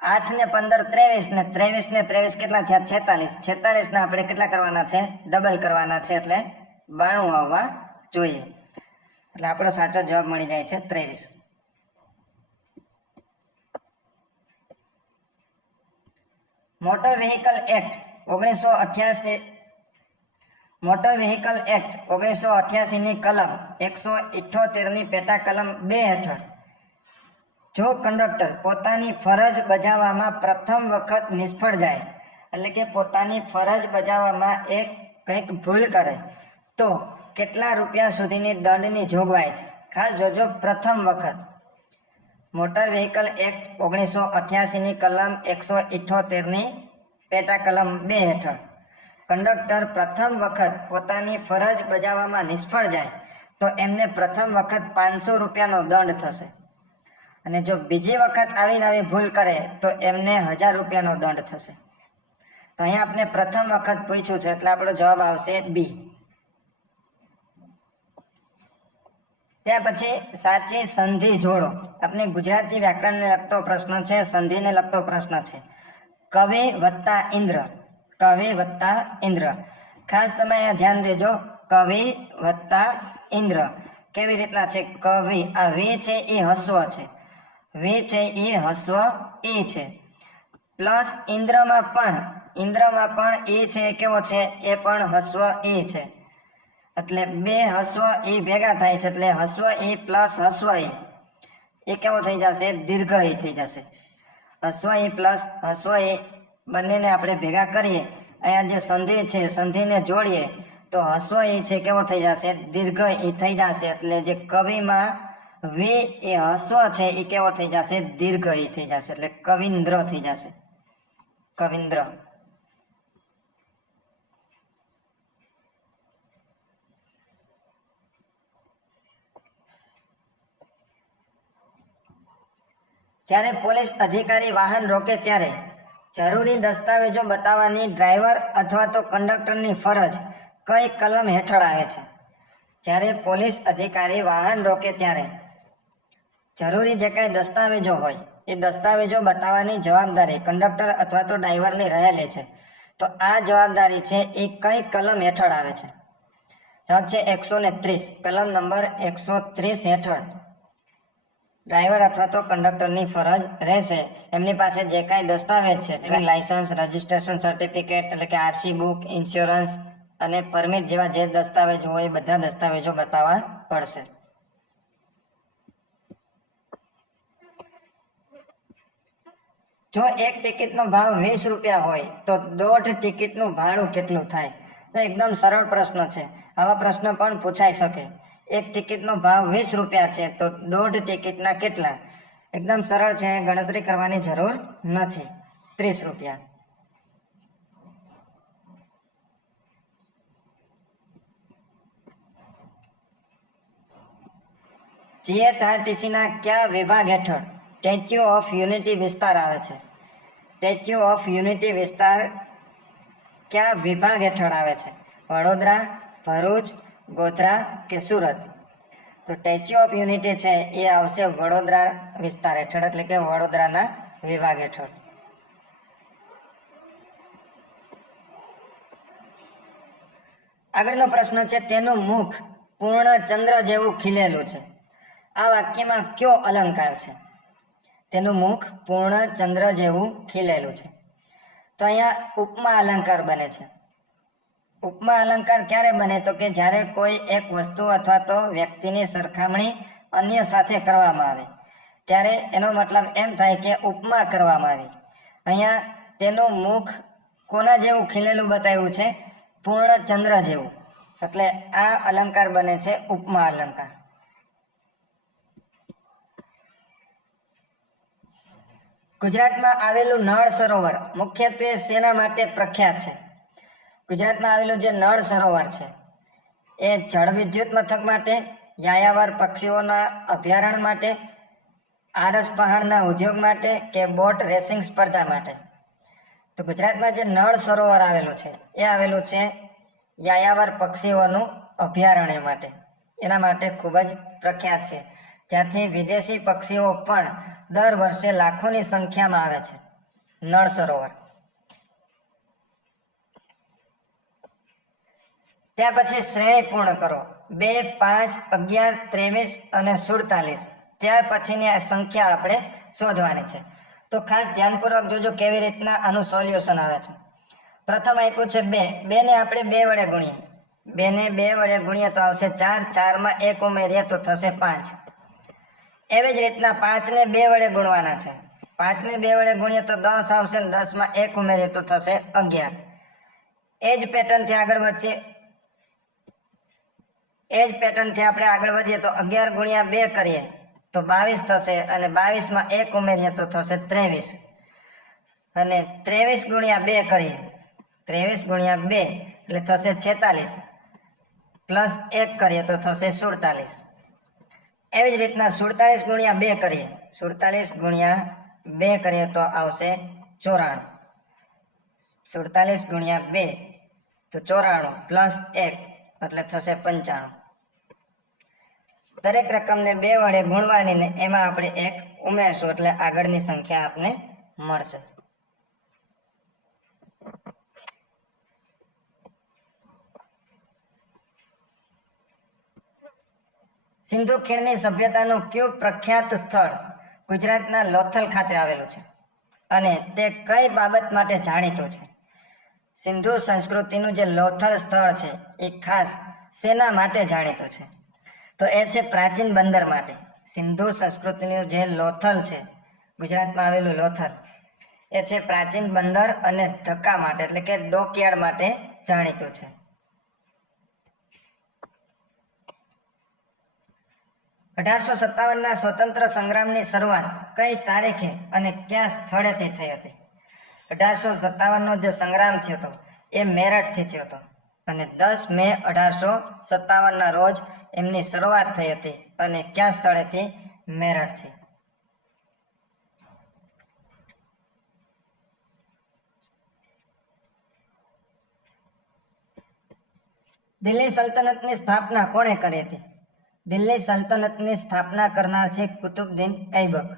8 ને 15 23 ને 23 ને 23 કેટલા થયા? 46. 46 ના આપણે કેટલા કરવાના છે? ડબલ કરવાના છે, એટલે 92 આવવા જોઈએ. એટલે આપણો સાચો જવાબ મળી જાય છે 23. મોટર વ્હીકલ એક્ટ 1988 ની કલમ 178 ની પેટા કલમ 2 હેઠળ જો કંડક્ટર પોતાની ફરજ બજાવવામાં પ્રથમ વખત નિષ્ફળ જાય, એટલે કે પોતાની ફરજ બજાવવામાં કંઈક ભૂલ કરે તો કેટલા રૂપિયા સુધીની દંડની જોગવાઈ છે? ખાસ જોજો, પ્રથમ વખત. મોટર વ્હીકલ એક્ટ 1988 ની કલમ 178 ની પેટા કલમ 2 હેઠળ કંડક્ટર પ્રથમ વખત પોતાની ફરજ બજાવવામાં નિષ્ફળ જાય તો એમને પ્રથમ વખત 500 રૂપિયાનો દંડ થશે. અને જો બીજી વખત આવી ભૂલ કરે તો એમને 1000 રૂપિયાનો દંડ થશે. તો અહીંયા આપણે પ્રથમ વખત પૂછ્યું છે, એટલે આપણો જવાબ આવશે બી. ત્યાર પછી સાચી સંધિ જોડો. આપણે ગુજરાતી વ્યાકરણને લગતો પ્રશ્ન છે, સંધિને લગતો પ્રશ્ન છે. કવિ વત્તા ઇન્દ્ર. કવિ વત્તા ઇન્દ્ર. ખાસ તમે અહીંયા ધ્યાન દેજો. કવિ વત્તા ઇન્દ્ર. કેવી રીતના છે? કવિ, આ વી છે એ હસ્વ છે, વી છે એ હસ્વ ઈ છે, પ્લસ ઇન્દ્રમાં પણ ઈ છે કેવો છે? એ પણ હસ્વ ઈ છે, એટલે બે હસ્વ ઈ ભેગા થાય છે એટલે હસ્વ ઈ પ્લસ હસ્વ ઈ એ કેવો થઈ જશે? દીર્ઘ ઈ થઈ જશે. હસ્વ ઈ પ્લસ હસ્વ ઈ બંનેને આપણે ભેગા કરીએ, અહીંયા જે સંધિ છે સંધિને જોડીએ તો હસ્વ ઈ છે કેવો થઈ જશે? દીર્ઘ ઈ થઈ જશે, એટલે જે કવિમાં વી એ હસ્વ છે એ કેવો થઈ જશે? દીર્ઘ ઈ થઈ જશે, એટલે કવિન્દ્ર થઈ જશે, કવિન્દ્ર. જ્યારે પોલીસ અધિકારી વાહન રોકે ત્યારે જરૂરી દસ્તાવેજો બતાવવાની ડ્રાઈવર અથવા તો કંડક્ટરની ફરજ કઈ કલમ હેઠળ આવે છે? જ્યારે પોલીસ અધિકારી વાહન રોકે ત્યારે જરૂરી જે કાંઈ દસ્તાવેજો હોય એ દસ્તાવેજો બતાવવાની જવાબદારી કંડક્ટર અથવા તો ડ્રાઈવરની રહેલી છે, તો આ જવાબદારી છે એ કઈ કલમ હેઠળ આવે છે? જવાબ છે 130, કલમ નંબર 130 હેઠળ ડ્રાઈવર અથવા તો કંડક્ટરની ફરજ રહેશે. એમની પાસે જે કાંઈ દસ્તાવેજ છે, લાયસન્સ, રજીસ્ટ્રેશન સર્ટિફિકેટ એટલે કે આરસી બુક, ઇન્સ્યોરન્સ અને પરમિટ જેવા જે દસ્તાવેજો હોય એ બધા દસ્તાવેજો બતાવવા પડશે. જો એક ટિકિટનો ભાવ 20 રૂપિયા હોય તો દોઢ ટિકિટનું ભાડું કેટલું થાય? તો એકદમ સરળ પ્રશ્ન છે, આવા પ્રશ્ન પણ પૂછાઈ શકે. એક ટિકિટનો ભાવ 20 રૂપિયા છે તો દોઢ ટિકિટના કેટલા? એકદમ સરળ છે, ગણતરી કરવાની જરૂર નથી. 30 રૂપિયા. જીએસઆરટીસીના કયા વિભાગ હેઠળ સ્ટેચ્યુ ઓફ યુનિટી વિસ્તાર આવે છે? સ્ટેચ્યુ ઓફ યુનિટી વિસ્તાર કયા વિભાગ હેઠળ આવે છે? વડોદરા, ભરૂચ, ગોધરા કે સુરત? તો સ્ટેચ્યુ ઓફ યુનિટી છે એ આવશે વડોદરા વિસ્તાર હેઠળ, એટલે કે વડોદરાના વિભાગ હેઠળ. આગળનો પ્રશ્ન છે, તેનું મુખ પૂર્ણ ચંદ્ર જેવું ખીલેલું છે. આ વાક્યમાં કયો અલંકાર છે? તેનું મુખ પૂર્ણ ચંદ્ર જેવું ખીલેલું છે. તો અહીંયા ઉપમા અલંકાર બને છે. ઉપમા અલંકાર ક્યારે બને? તો કે જ્યારે કોઈ એક વસ્તુ અથવા તો વ્યક્તિની સરખામણી અન્ય સાથે કરવામાં આવે ત્યારે એનો મતલબ એમ થાય કે ઉપમા કરવામાં આવી. અહીંયા તેનું મુખ કોના જેવું ખીલેલું બતાવ્યું છે? પૂર્ણ ચંદ્ર જેવું, એટલે આ અલંકાર બને છે ઉપમા અલંકાર. ગુજરાતમાં આવેલું નળ સરોવર મુખ્યત્વે શેના માટે પ્રખ્યાત છે? ગુજરાતમાં આવેલું જે નળ સરોવર છે એ જળ વિદ્યુત મથક માટે, યાયાવર પક્ષીઓના અભયારણ્ય માટે, આરસ પહાડના ઉદ્યોગ માટે કે બોટ રેસિંગ સ્પર્ધા માટે? તો ગુજરાતમાં જે નળ સરોવર આવેલું છે એ આવેલું છે યાયાવર પક્ષીઓનું અભયારણ્ય માટે. એના માટે ખૂબ જ પ્રખ્યાત છે, જ્યાંથી વિદેશી પક્ષીઓ પણ દર વર્ષે લાખોની સંખ્યામાં આવે છે. નળ સરોવર. ત્યાર પછી શ્રેણી પૂર્ણ કરો. 2, 5, 11, 23 અને 47. ત્યાર પછીની સંખ્યા આપણે શોધવાની છે. તો ખાસ ધ્યાનપૂર્વક જોજો કેવી રીતના આનું સોલ્યુશન આવે છે. પ્રથમ આપ્યું છે 2, 2 ને આપણે 2 વડે ગુણીએ. 2 ને 2 વડે ગુણીએ તો આવશે 4, 4 માં 1 ઉમેરીએ તો થશે 5. એવી જ રીતના 5 ને 2 વડે ગુણવાના છે. 5 ને 2 વડે ગુણીએ તો 10 આવશે, 10 માં 1 ઉમેરીએ તો થશે 11. એ જ પેટર્નથી આગળ વધીએ. આપણે આગળ વધીએ તો 11 ગુણ્યા 2 કરીએ તો 22 થશે, અને 22 માં 1 ઉમેરીએ તો થશે 23. અને 23 ગુણ્યા 2 કરીએ, 23 ગુણ્યા 2 એટલે થશે 46, પ્લસ 1 કરીએ તો થશે 47. એવી જ રીતના 47 ગુણ્યા 2 કરીએ, 47 ગુણ્યા 2 કરીએ તો આવશે 94. 47 ગુણ્યા 2 તો 94, પ્લસ 1 એટલે થશે 95. દરેક રકમને 2 વડે ગુણવાની ને એમાં આપણે 1 ઉમેરશું એટલે આગળની સંખ્યા આપને મળશે. સિંધુ ખીણની સભ્યતાનું કયું પ્રખ્યાત સ્થળ ગુજરાતના લોથલ ખાતે આવેલું છે અને તે કઈ બાબત માટે જાણીતું છે? સિંધુ સંસ્કૃતિનું જે લોથલ સ્થળ છે એ ખાસ શેના માટે જાણીતું છે? તો એ છે પ્રાચીન બંદર માટે. સિંધુ સંસ્કૃતિનું જે લોથલ છે, ગુજરાતમાં આવેલું લોથલ, એ છે પ્રાચીન બંદર અને ધક્કા માટે, એટલે કે ડોકયાર્ડ માટે જાણીતું છે. 1857ના સ્વતંત્ર સંગ્રામની શરૂઆત કઈ તારીખે અને કયા સ્થળેથી થઈ હતી? 1857નો જે સંગ્રામ થયો હતો એ મેરઠથી થયો હતો અને 10 મે 1857ના રોજ એમની શરૂઆત થઈ હતી અને કયા સ્થળેથી? મેરઠથી. દિલ્હી સલ્તનતની સ્થાપના કોણે કરી હતી? દિલ્હી સલ્તનતની સ્થાપના કરનાર છે કુતુબુદ્દીન ઐબક.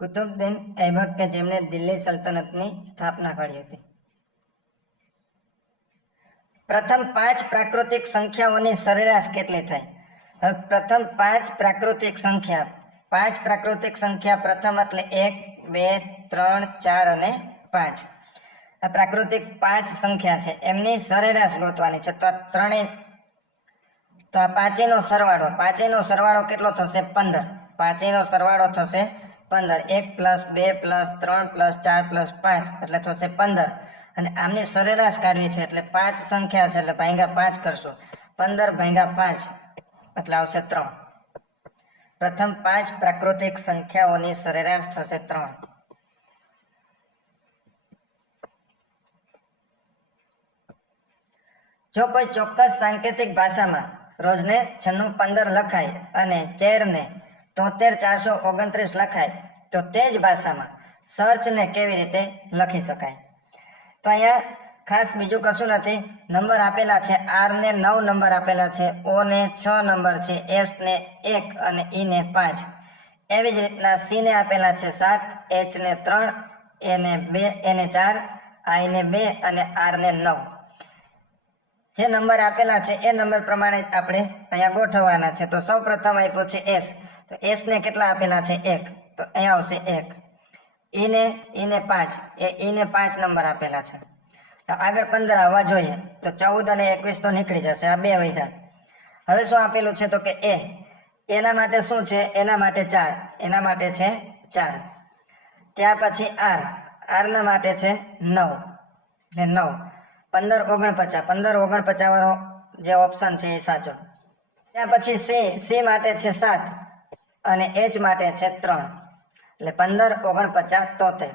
કુતુબુદ્દીન ઐબક કે જેમણે દિલ્હી સલ્તનતની સ્થાપના કરી હતી. પ્રથમ 5 પ્રાકૃતિક સંખ્યાઓની સરેરાશ કેટલી થાય? હવે પ્રથમ 5 પ્રાકૃતિક સંખ્યા, 5 પ્રાકૃતિક સંખ્યા પ્રથમ એટલે 1, 2, 3, 4 અને 5. આ પ્રાકૃતિક 5 સંખ્યા છે એમની સરેરાશ ગોતવાની છે. તો આ પાંચેયનો સરવાળો, પાંચેયનો સરવાળો કેટલો થશે? 15. પાંચેયનો સરવાળો થશે 15. 1 + 2 + 3 + 4 + 5 એટલે થશે 15. અને આમની સરેરાશ કાઢવી છે એટલે 5 સંખ્યા છે એટલે ભાગ્યા 5 કરશું. 15 ભાગ્યા 5 એટલે આવશે 3. પ્રથમ 5 પ્રાકૃતિક સંખ્યાઓની સરેરાશ થશે 3. જો કોઈ ચોક્કસ સાંકેતિક ભાષામાં રોજને 9615 લખાય અને ચેરને 73429 લખાય તો તે જ ભાષામાં સર્ચને કેવી રીતે લખી શકાય? તો અહીંયા ખાસ બીજું કશું નથી. નંબર આપેલા છે. આર ને 9 નંબર આપેલા છે, ઓ ને 6 નંબર છે, એસ ને 1 અને ઈ ને 5. એવી જ રીતના સી ને આપેલા છે 7, એચ ને 3, એ ને 2, એ ને 4, આઈ ને 2 અને આર ને 9. જે નંબર આપેલા છે એ નંબર પ્રમાણે આપણે અહીંયા ગોઠવવાના છે. તો સૌ પ્રથમ આપ્યું છે એસ, તો એસ ને કેટલા આપેલા છે? 1, તો અહીંયા આવશે 1. ઈ ને 5, ઈ ને 5 નંબર આપેલા છે. તો આગળ 15 આવવા જોઈએ, તો 14 અને 21 તો નીકળી જશે, આ 2 વધ્યા. હવે શું આપેલું છે? તો કે એના માટે શું છે? એના માટે 4, એના માટે છે 4. ત્યાર પછી આર ના માટે છે 9 એટલે 9. 15 49, 15 49 વાળો જે ઓપ્શન છે એ સાચો. ત્યાં પછી સી માટે છે 7 અને એચ માટે છે 3 એટલે 15 49 73.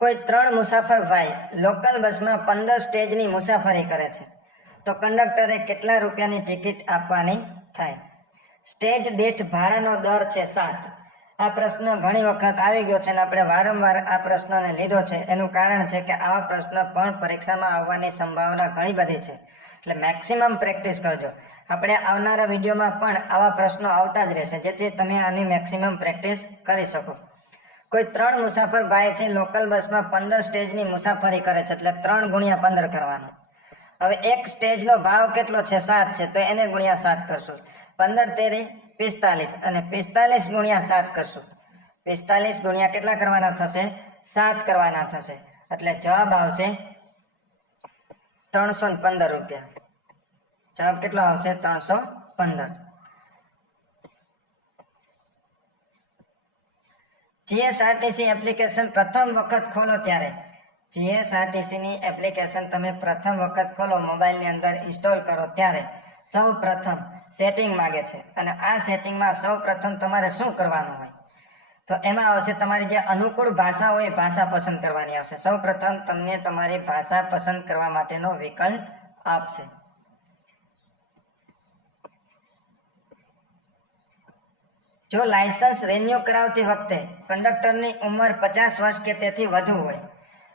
કોઈ 3 મુસાફર ભાઈ લોકલ બસમાં 15 સ્ટેજની મુસાફરી કરે છે તો કંડક્ટરે કેટલા રૂપિયાની ટિકિટ આપવાની થાય? સ્ટેજ દીઠ ભાડાનો દર છે 7. આ પ્રશ્ન ઘણી વખત આવી ગયો છે અને આપણે વારંવાર આ પ્રશ્નને લીધો છે. એનું કારણ છે કે આવા પ્રશ્ન પણ પરીક્ષામાં આવવાની સંભાવના ઘણી બધી છે, એટલે મેક્સિમમ પ્રેક્ટિસ કરજો. આપણે આવનારા વિડીયોમાં પણ આવા પ્રશ્નો આવતા જ રહેશે, જેથી તમે આની મેક્સિમમ પ્રેક્ટિસ કરી શકો. કોઈ 3 મુસાફર ભાઈ છે લોકલ બસમાં 15 સ્ટેજની મુસાફરી કરે છે એટલે 3 × 15 કરવાનું. હવે એક સ્ટેજનો ભાવ કેટલો છે? 7 છે, તો એને ગુણ્યા 7 કરશું. 15 તેરી 45 અને 45 ગુણ્યા 7 કરશું. 45 ગુણ્યા કેટલા કરવાના થશે? 7 કરવાના થશે. એટલે જવાબ આવશે 315 રૂપિયા. જવાબ કેટલો આવશે? 315. જીએસઆરટીસી એપ્લિકેશન પ્રથમ વખત ખોલો ત્યારે, જીએસઆરટીસી ની એપ્લિકેશન તમે પ્રથમ વખત ખોલો, મોબાઈલની અંદર ઇન્સ્ટોલ કરો ત્યારે સૌ પ્રથમ સેટિંગ માંગે છે અને આ સેટિંગમાં સૌ પ્રથમ તમારે શું કરવાનું હોય? તો એમાં આવશે તમારી જે અનુકૂળ ભાષા હોય ભાષા પસંદ કરવાની આવશે. સૌ પ્રથમ તમને તમારી ભાષા પસંદ કરવા માટેનો વિકલ્પ આપશે. જો લાયસન્સ રિન્યુ કરાવતી વખતે કંડક્ટરની ઉંમર 50 વર્ષ કે તેથી વધુ હોય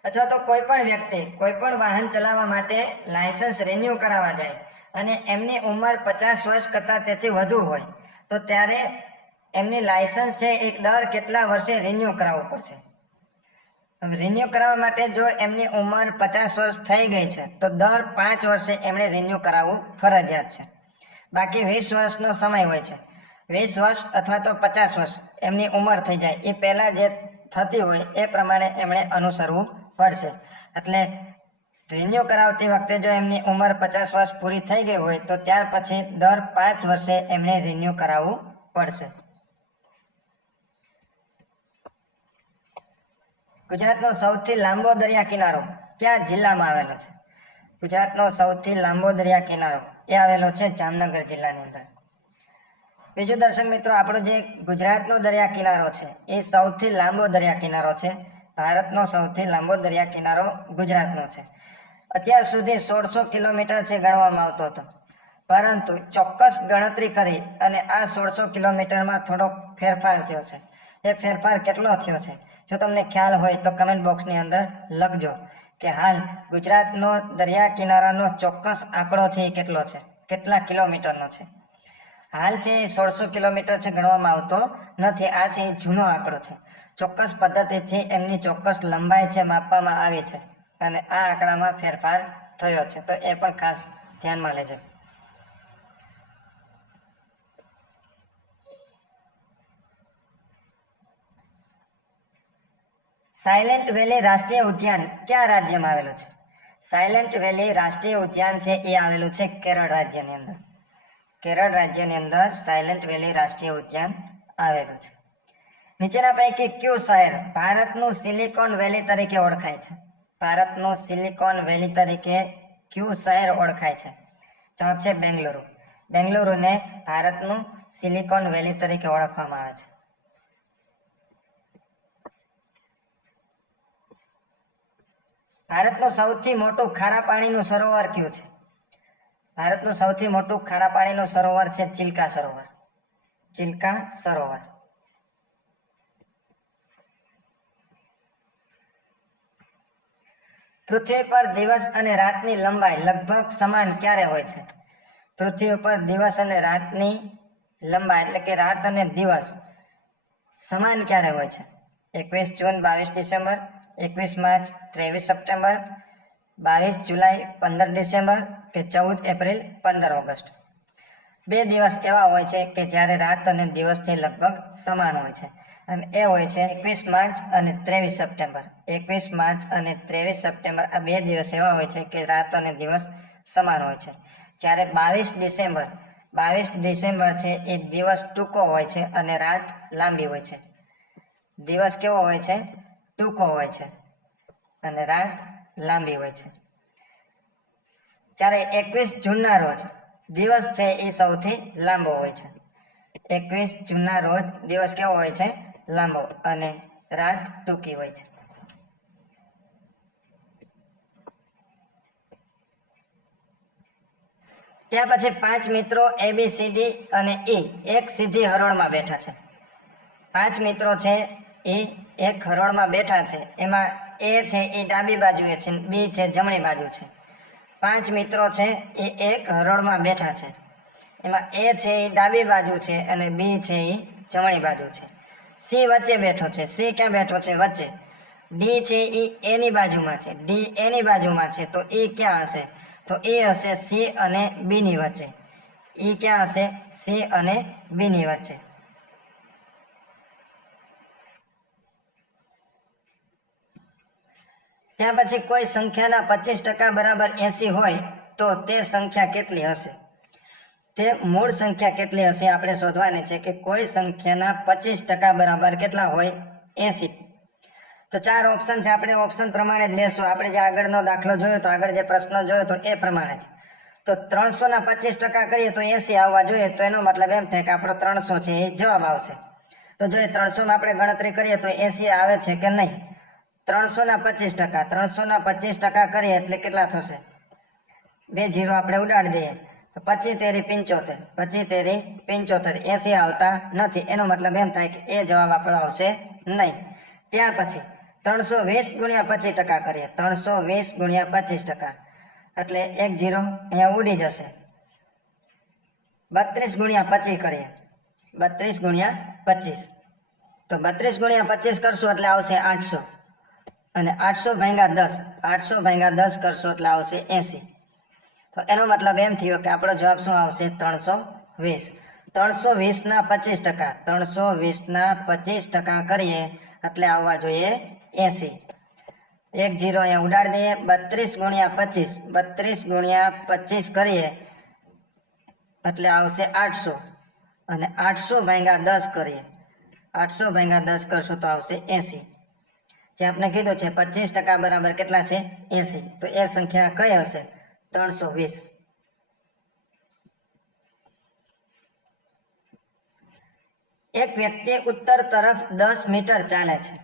અથવા તો કોઈ પણ વ્યક્તિ કોઈ પણ વાહન ચલાવવા માટે લાયસન્સ રિન્યુ કરાવવા જાય અને એમની ઉંમર 50 વર્ષ કરતાં તેથી વધુ હોય તો ત્યારે એમની લાયસન્સ છે એ દર કેટલા વર્ષે રિન્યુ કરાવવું પડશે? રિન્યુ કરાવવા માટે જો એમની ઉંમર 50 વર્ષ થઈ ગઈ છે તો દર 5 વર્ષે એમણે રિન્યુ કરાવવું ફરજિયાત છે. બાકી 20 વર્ષનો સમય હોય છે. 20 વર્ષ અથવા તો 50 વર્ષ એમની ઉંમર થઈ જાય એ પહેલાં જે થતી હોય એ પ્રમાણે એમણે અનુસરવું પડશે. એટલે રિન્યુ કરાવતી વખતે જો એમની ઉંમર 50 વર્ષ પૂરી થઈ ગઈ હોય તો ત્યાર પછી દર 5 વર્ષે એમણે રિન્યુ કરાવવું પડશે. ગુજરાતનો સૌથી લાંબો દરિયા કિનારો કયા જિલ્લામાં આવેલો છે? ગુજરાતનો સૌથી લાંબો દરિયા કિનારો એ આવેલો છે જામનગર જિલ્લાની અંદર. બીજું દર્શક મિત્રો, આપણો જે ગુજરાતનો દરિયા કિનારો છે એ સૌથી લાંબો દરિયા કિનારો છે. ભારતનો સૌથી લાંબો દરિયા કિનારો ગુજરાતનો છે. અત્યાર સુધી 1600 કિલોમીટર છે ગણવામાં આવતો હતો, પરંતુ ચોક્કસ ગણતરી કરી અને આ 1600 કિલોમીટરમાં થોડોક ફેરફાર થયો છે. એ ફેરફાર કેટલો થયો છે જો તમને ખ્યાલ હોય તો કમેન્ટ બોક્સની અંદર લખજો કે હાલ ગુજરાતનો દરિયા કિનારાનો ચોક્કસ આંકડો છે એ કેટલો છે, કેટલા કિલોમીટરનો છે. હાલ છે એ 1600 કિલોમીટર છે ગણવામાં આવતો નથી. આ છે એ જૂનો આંકડો છે. ચોક્કસ પદ્ધતિથી એમની ચોક્કસ લંબાઈ છે માપવામાં આવી છે અને આ આંકડામાં ફેરફાર થયો છે, તો એ પણ ખાસ ધ્યાનમાં લેજો. સાયલેન્ટ વેલી રાષ્ટ્રીય ઉદ્યાન કયા રાજ્યમાં આવેલું છે? સાયલેન્ટ વેલી રાષ્ટ્રીય ઉદ્યાન છે એ આવેલું છે કેરળ રાજ્યની અંદર. કેરળ રાજ્યની અંદર સાયલેન્ટ વેલી રાષ્ટ્રીય ઉદ્યાન આવેલું છે. નીચેના પૈકી કયું શહેર ભારતનું સિલિકોન વેલી તરીકે ઓળખાય છે? ભારતનું સિલિકોન વેલી તરીકે કયું શહેર ઓળખાય છે? જવાબ છે બેંગલુરુ. બેંગલુરુને ભારતનું સિલિકોન વેલી તરીકે ઓળખવામાં આવે છે. ભારતનું સૌથી મોટું ખારા પાણીનું સરોવર કયું છે? ભારતનું સૌથી મોટું ખારા પાણીનું સરોવર છે ચિલ્કા સરોવર. ચિલ્કા સરોવર. પૃથ્વી પર દિવસ અને રાતની લંબાઈ લગભગ સમાન ક્યારે હોય છે? પૃથ્વી પર દિવસ અને રાતની લંબાઈ એટલે કે રાત અને દિવસ સમાન ક્યારે હોય છે? 21 જૂન 22 ડિસેમ્બર, 21 માર્ચ 23 સપ્ટેમ્બર, 22 જુલાઈ 15 ડિસેમ્બર કે 14 એપ્રિલ 15 ઓગસ્ટ. 2 દિવસ એવા હોય છે કે જ્યારે રાત અને દિવસ છે લગભગ સમાન હોય છે અને એ હોય છે 21 માર્ચ અને 23 સપ્ટેમ્બર. 21 માર્ચ અને 23 સપ્ટેમ્બર આ 2 દિવસ એવા હોય છે કે રાત અને દિવસ સમાન હોય છે. જ્યારે 22 ડિસેમ્બર છે એ દિવસ ટૂંકો હોય છે અને રાત લાંબી હોય છે. દિવસ કેવો હોય છે? ટૂંકો હોય છે અને રાત લાંબી હોય છે. જ્યારે 21 જૂનના રોજ દિવસ છે એ સૌથી લાંબો હોય છે. 21 જૂનના રોજ દિવસ કેવો હોય છે? લાંબો અને રાત ટૂંકી હોય છે. ત્યાં પછી 5 મિત્રો ABCD અને E એક સીધી હરોળમાં બેઠા છે. 5 મિત્રો છે એ એક હરોળમાં બેઠા છે. એમાં A છે એ ડાબી બાજુએ છે, B છે જમણી બાજુ છે. 5 મિત્રો છે એ એક હરોળમાં બેઠા છે. એમાં A છે એ ડાબી બાજુ છે અને B છે એ જમણી બાજુ છે. C વચ્ચે બેઠો છે. C ક્યાં બેઠો છે? વચ્ચે. D છે એ A ની બાજુમાં છે. D A ની બાજુમાં છે તો E ક્યાં હશે? તો એ હશે C અને B ની વચ્ચે. E ક્યાં હશે? C અને B ની વચ્ચે. ત્યાં પછી કોઈ સંખ્યાના 25% બરાબર 80 હોય તો તે સંખ્યા કેટલી હશે? તે મૂળ સંખ્યા કેટલી હશે આપણે શોધવાની છે કે કોઈ સંખ્યાના 25% બરાબર કેટલા હોય? 80. તો 4 ઓપ્શન છે. આપણે ઓપ્શન પ્રમાણે જ લેશું. આપણે જે આગળનો દાખલો જોયો તો આગળ જે પ્રશ્ન જોયો તો એ પ્રમાણે જ. તો 300 ના 25% કરીએ તો 80 આવવા જોઈએ. તો એનો મતલબ એમ થાય કે આપણો 300 છે એ જવાબ આવશે. તો જો 300 માં આપણે ગણતરી કરીએ તો 80 આવે છે કે નહીં? 300 ના 25%. 300 ના 25% કરીએ એટલે કેટલા થશે? 2 0 આપણે ઉડાડી દઈએ તો 25 તેરી 75. 25 તેરી 75. 80 આવતા નથી. એનો મતલબ એમ થાય કે એ જવાબ આપણો આવશે નહીં. ત્યાર પછી 320 ગુણ્યા 25% કરીએ. 320 ગુણ્યા 25% એટલે 1 0 અહીંયા ઉડી જશે. 32 ગુણ્યા 25 કરીએ. 32 ગુણ્યા 25 તો 32 ગુણ્યા 25 કરશું એટલે આવશે 800 અને 800 ભાગ્યા 10, 800 ભાગ્યા 10 કરશો એટલે આવશે 80. તો એનો મતલબ એમ થયો કે આપણો જવાબ શું આવશે? 320. 320 ના 25%, 320 ના 25% કરીએ એટલે આવવા જોઈએ 80. એક 0 અહીંયા ઉડાડી દઈએ. 32 ગુણ્યા 25, 32 ગુણ્યા 25 કરીએ એટલે આવશે 800. અને 800 ભાગ્યા 10 કરીએ, 800 ભાગ્યા 10 કરશો તો આવશે 80. જે આપણે કીધું છે 25% બરાબર કેટલા છે? 80. તો એ સંખ્યા કઈ હશે? 320. એક વ્યક્તિ ઉત્તર તરફ 10 મીટર ચાલે છે.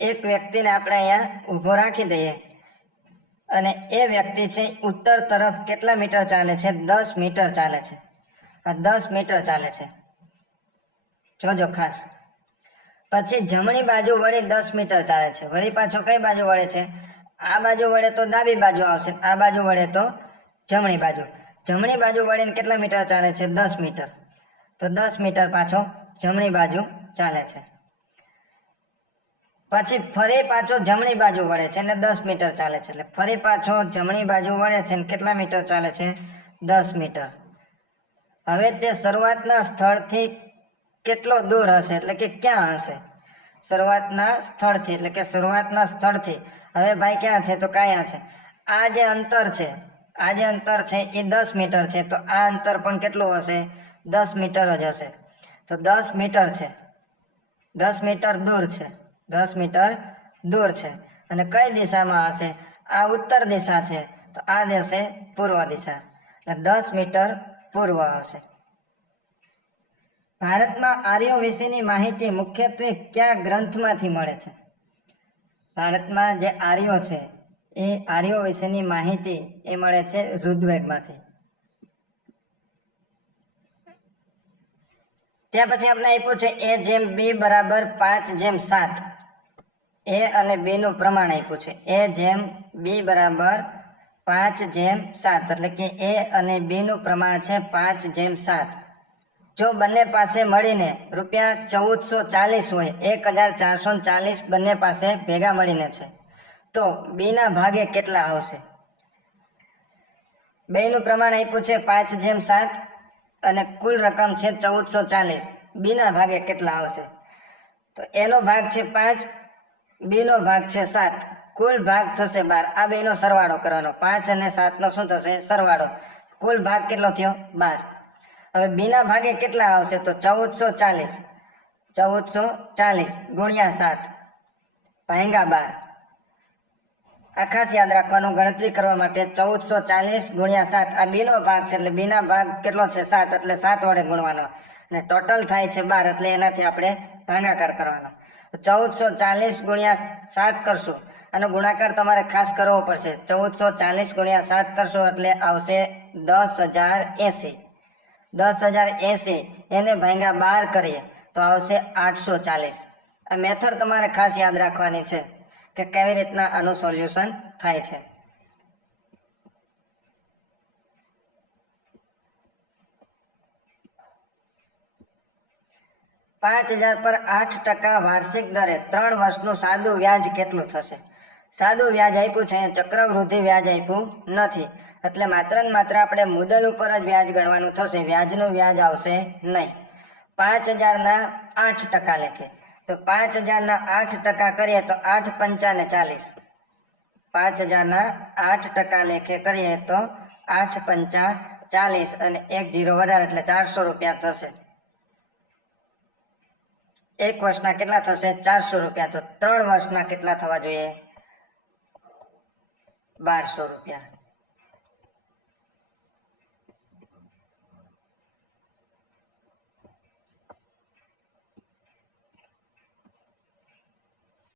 એક વ્યક્તિને આપણે અહીંયા ઊભો રાખી દઈએ અને એ વ્યક્તિ છે ઉત્તર તરફ કેટલા મીટર ચાલે છે? 10 મીટર ચાલે છે. આ 10 મીટર ચાલે છે, જોજો ખાસ. પછી જમણી બાજુ વળી 10 મીટર ચાલે છે. વળી પાછો કઈ બાજુ વળે છે? આ બાજુ વળે તો ડાબી બાજુ આવશે, આ બાજુ વળે તો જમણી બાજુ. જમણી બાજુ વળીને કેટલા મીટર ચાલે છે? 10 મીટર. તો 10 મીટર પાછો જમણી બાજુ ચાલે છે. પછી ફરી પાછો જમણી બાજુ વળે છે અને 10 મીટર ચાલે છે. એટલે ફરી પાછો જમણી બાજુ વળે છે અને કેટલા મીટર ચાલે છે? 10 મીટર. હવે તે શરૂઆતના સ્થળથી કેટલો દૂર હશે? એટલે કે ક્યાં હશે? શરૂઆતના સ્થળથી, એટલે કે શરૂઆતના સ્થળથી હવે ભાઈ ક્યાં છે? તો કયા છે? આ જે અંતર છે, આ જે અંતર છે એ 10 મીટર છે. તો આ અંતર પણ કેટલું હશે? 10 મીટર જ હશે. તો 10 મીટર છે, 10 મીટર દૂર છે, 10 મીટર દૂર છે. અને કઈ દિશામાં હશે? આ ઉત્તર દિશા છે, તો આ હશે પૂર્વ દિશા. એટલે 10 મીટર પૂર્વ આવશે. ભારતમાં આર્યો વિશેની માહિતી મુખ્યત્વે કયા ગ્રંથમાંથી મળે છે? ભારતમાં જે આર્યો છે એ આર્યો વિશેની માહિતી એ મળે છે ઋગ્વેદમાંથી. ત્યાં પછી આપણે આપ્યું છે A/B બરાબર 5/7. એ અને B નું પ્રમાણ આપ્યું છે. A/B બરાબર 5/7, એટલે કે A અને B નું પ્રમાણ છે 5/7. જો બંને પાસે મળીને રૂપિયા 1440 હોય, 1440 બંને પાસે ભેગા મળીને છે, તો B ના ભાગે કેટલા આવશે? બે નું પ્રમાણ આપ્યું છે 5/7 અને કુલ રકમ છે 1440. B ના ભાગે કેટલા આવશે? તો એનો ભાગ છે 5, B નો ભાગ છે 7, કુલ ભાગ થશે 12. આ બેનો સરવાળો કરવાનો. 5 અને 7 નો શું થશે? સરવાળો. કુલ ભાગ કેટલો થયો? 12. હવે B ના ભાગે કેટલા આવશે? તો 1440. 1440 ગુણ્યા 7 ભાગ્યા 12. આ ખાસ યાદ રાખવાનું, ગણતરી કરવા માટે 1440 ગુણ્યા 7. આ B નો ભાગ છે એટલે B ના ભાગ કેટલો છે? 7, એટલે 7 વડે ગુણવાનો. અને ટોટલ થાય છે 12, એટલે એનાથી આપણે ભાગાકાર કરવાનો. 1440 ગુણ્યા 7 કરશું. આનો ગુણાકાર તમારે ખાસ કરવો પડશે. 1440 ગુણ્યા 7 કરશો એટલે આવશે 10,080. 10,080 એને ભાગ્યા 12 કરીએ તો આવશે 840. આ મેથડ તમારે ખાસ યાદ રાખવાની છે કે કેવી રીતના આનું સોલ્યુશન થાય છે. $5000 પર 8% વાર્ષિક દરે 3 વર્ષનું સાદું વ્યાજ કેટલું થશે? સાદું વ્યાજ આપ્યું છે, ચક્રવૃદ્ધિ વ્યાજ આપ્યું નથી, એટલે માત્ર ને માત્ર આપણે મુદલ ઉપર જ વ્યાજ ગણવાનું થશે. વ્યાજનું વ્યાજ આવશે નહીં. 5000 ના 8% લેખે, તો 5000 ના 8% કરીએ તો 8 પંચા 40. 5000 ના 8% લેખે કરીએ તો 8 પંચા 40 અને 1 0 વધારે એટલે 400 રૂપિયા થશે. એક વર્ષના કેટલા થશે? 400 રૂપિયા. તો 3 વર્ષના કેટલા થવા જોઈએ? 1200 રૂપિયા.